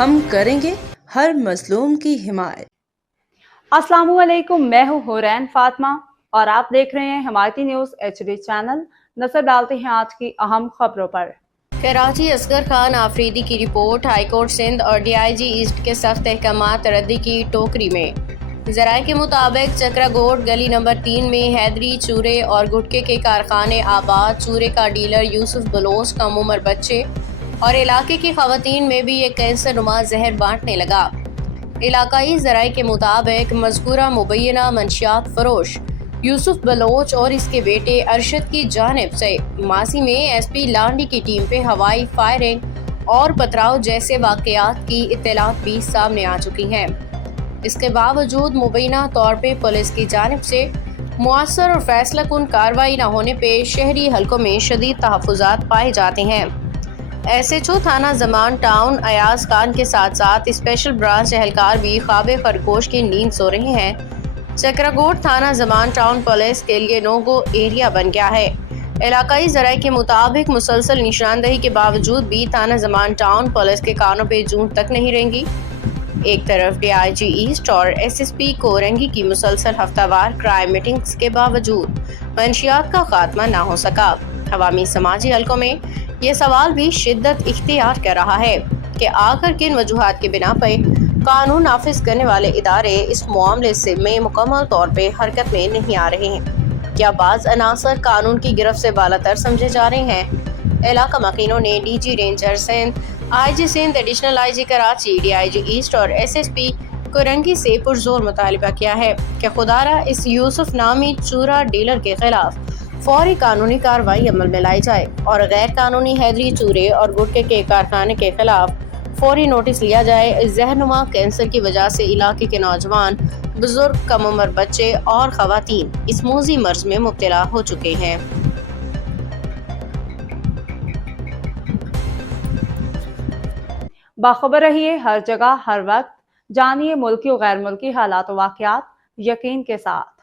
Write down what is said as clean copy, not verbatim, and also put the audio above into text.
ہم کریں گے ہر مظلوم کی حمایت۔ السلام علیکم، میں ہوں حورین فاطمہ اور آپ دیکھ رہے ہیں حمایتی نیوز HD چینل۔ نظر ڈالتے ہیں آج کی اہم خبروں پر۔ کراچی اصغر خان آفریدی کی رپورٹ، ہائی کورٹ سندھ اور DIG ایسٹ کے سخت احکامات ردی کی ٹوکری میں۔ ذرائع کے مطابق چکرا گوٹ گلی نمبر 3 میں حیدری چورے اور گٹکے کے کارخانے آباد چورے کا ڈیلر یوسف بلوچ کم عمر بچے اور علاقے کی خواتین میں بھی ایک کینسر نما زہر بانٹنے لگا۔ علاقائی ذرائع کے مطابق مذکورہ مبینہ منشیات فروش یوسف بلوچ اور اس کے بیٹے ارشد کی جانب سے ماضی میں SP لانڈی کی ٹیم پہ ہوائی فائرنگ اور پتھراؤ جیسے واقعات کی اطلاعات بھی سامنے آ چکی ہیں۔ اس کے باوجود مبینہ طور پہ پولیس کی جانب سے مؤثر اور فیصلہ کن کارروائی نہ ہونے پہ شہری حلقوں میں شدید تحفظات پائے جاتے ہیں۔ SHO تھانہ زمان ٹاؤن ایاز خان کے ساتھ ساتھ اسپیشل برانچ اہلکار بھی خواب خرگوش کی نیند سو رہے ہیں۔ چکراگوٹ تھانہ زمان ٹاؤن پولیس کے لیے نو گو ایریا بن گیا ہے۔ علاقائی ذرائع کے مطابق مسلسل نشاندہی کے باوجود بھی تھانہ زمان ٹاؤن پولیس کے کانوں پہ جون تک نہیں رینگی۔ ایک طرف DIG ایسٹ اور SSP کورنگی کی مسلسل ہفتہ وار کرائم میٹنگز کے باوجود منشیات کا خاتمہ نہ ہو سکا۔ عوامی سماجی حلقوں میں یہ سوال بھی شدت اختیار کر رہا ہے کہ آخر کن وجوہات کی بنا پر قانون نافذ کرنے والے ادارے اس معاملے سے میں مکمل طور پہ حرکت میں نہیں آ رہے ہیں۔ کیا بعض عناصر قانون کی گرفت سے بالاتر سمجھے جا رہے ہیں؟ علاقہ مکینوں نے DG ranger Sindh, IG Sindh, additional IG Karachi, DIG east اور SSP کورنگی سے پرزور مطالبہ کیا ہے کہ خدارہ اس یوسف نامی چورا ڈیلر کے خلاف فوری قانونی کارروائی عمل میں لائی جائے اور غیر قانونی حیدری چورے اور گٹکے کے کارخانے کے خلاف فوری نوٹس لیا جائے۔ اس زہرنما کینسر کی وجہ سے علاقے کے نوجوان، بزرگ، کم عمر بچے اور خواتین اس موذی مرض میں مبتلا ہو چکے ہیں۔ باخبر رہیے ہر جگہ ہر وقت، جانیے ملکی و غیر ملکی حالات و واقعات یقین کے ساتھ۔